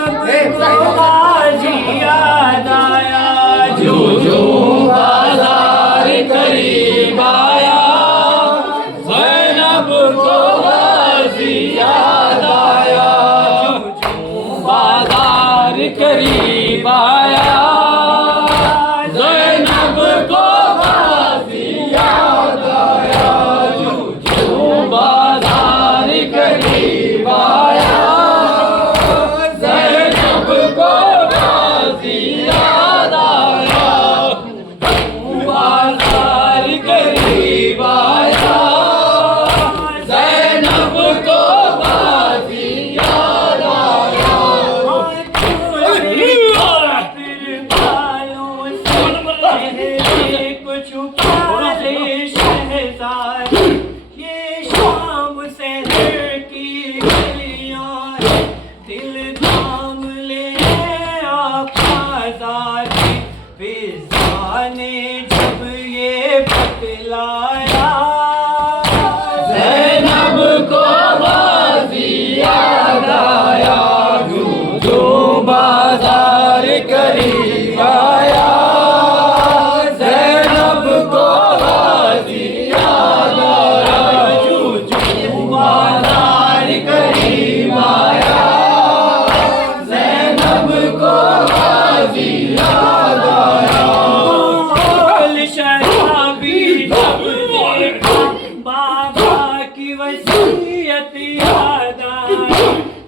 गाजी याद आया, जो जो बाजार करीब आया, ज़ैनब को गाजी याद आया, जो जो बाजार करीब आया, ज़ैनब को गाजी याद आया, जो जो बाजार करीब आया, जब ये बतलाया, ज़ैनब को गाजी याद आया, जो जो बाजार करीब आया, ज़ैनब को गाजी याद आया, जो जो बाजार करीब आया, ज़ैनब को गाजी याद आया। बाबा की वसीयत याद आई,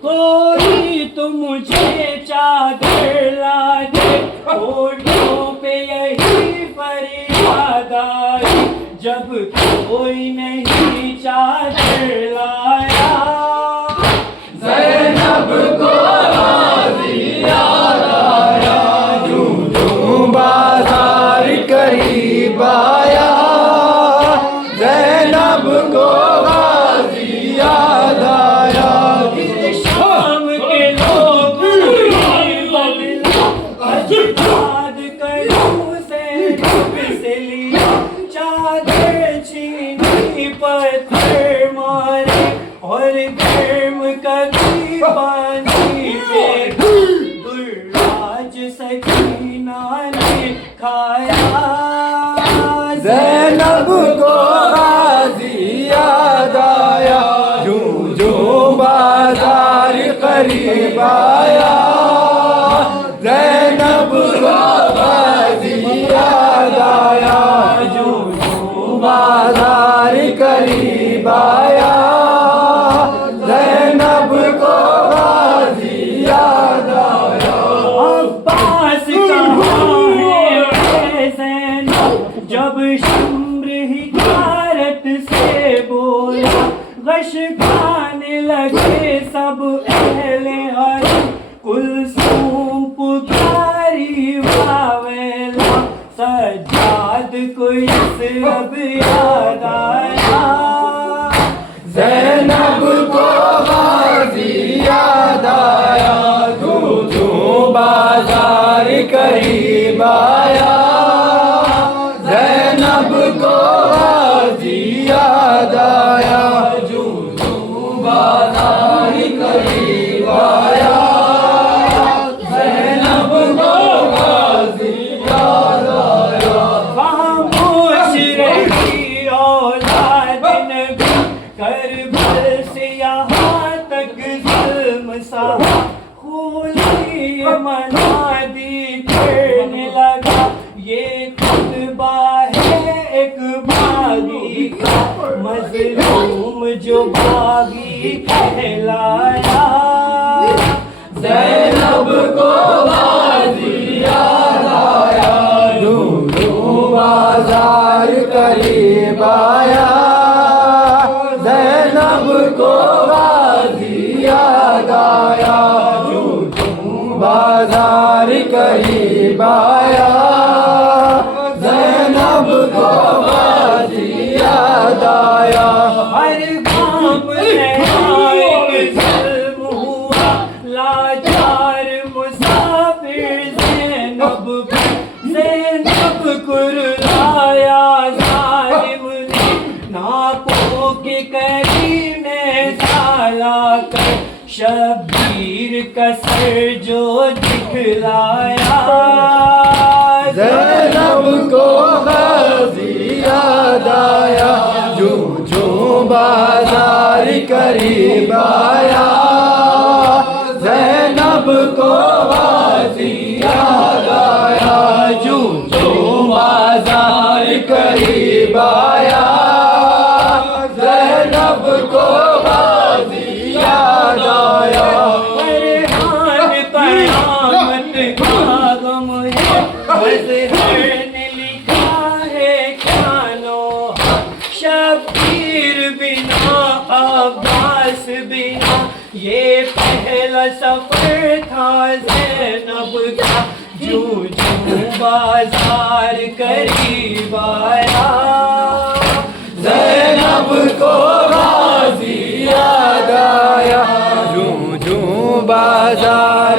कोई तो मुझे चादर ला दे, होठों पे यही फरियाद आई, जब कोई नहीं चादर लाया, ज़ैनब को गाजी याद आया, जो जो बाजार करीब आया, ज़ैनब को गाजी याद आया। शाम के लोग याद करूं से लिया, चादर छीनी पत्थर मारे, और गर्म कभी पानी पे दुर्राज सकीना ने खाया, ज़ैनब को गाजी याद आया, जो जो बाजार करीब आया, ज़ैनब को गाजी याद आया, जो जो बाजार करीब आया, ज़ैनब को गाजी याद आया। अब्बास कहाँ है ज़ैनब, जब शम्र हिकारत से बोला, गश खाने लगे सब अहले हरम, कुलसूम पुकारी वावेला, सज्जाद को इस अब याद आया, ज़ैनब को गाजी याद आया, जो जो बाजार करीब आया, ज़ैनब को गाजी याद आया, जो जो बाजार करीब आया, ज़ैनब को गाजी याद आया। खामोश रही औलाद नबी, करबल से यहाँ तक ज़ुल्म सहा, खूनी मनादी करने लगा, ये खुतबा है एक बागी का, मज़लूम जो बागी कहलाया, ज़ैनब को गाजी याद आया, जो जो बाजार करीब आया, ज़ैनब को गाजी याद आया, जो जो बाजार करीब आया, ज़ैनब को गाजी याद आया। हर गाँव में एक ज़ुल्म हुआ, लाचार मुसाफिर ज़ैनब कुर्लाया, ज़ालिम ने नापों के करीने साला कर, शबीर का सर जो दिखलाया, ज़ैनब को गाज़ी याद आया, जो जो बाजार करीब आया। ज़ैनब को गाज़ी याद आया, जो जो बाजार करीब आया। ज़ैनब को गाज़ी याद आया। फरहान कयामत का गम है, मज़हर ने लिखा है ख्यानो। शबीर बिना अब्बास बिना ये पहला सफर था ज़ैनब का, जो जो बाजार करीब आया। ज़ैनब को गाज़ी याद आया, जो जो बाजार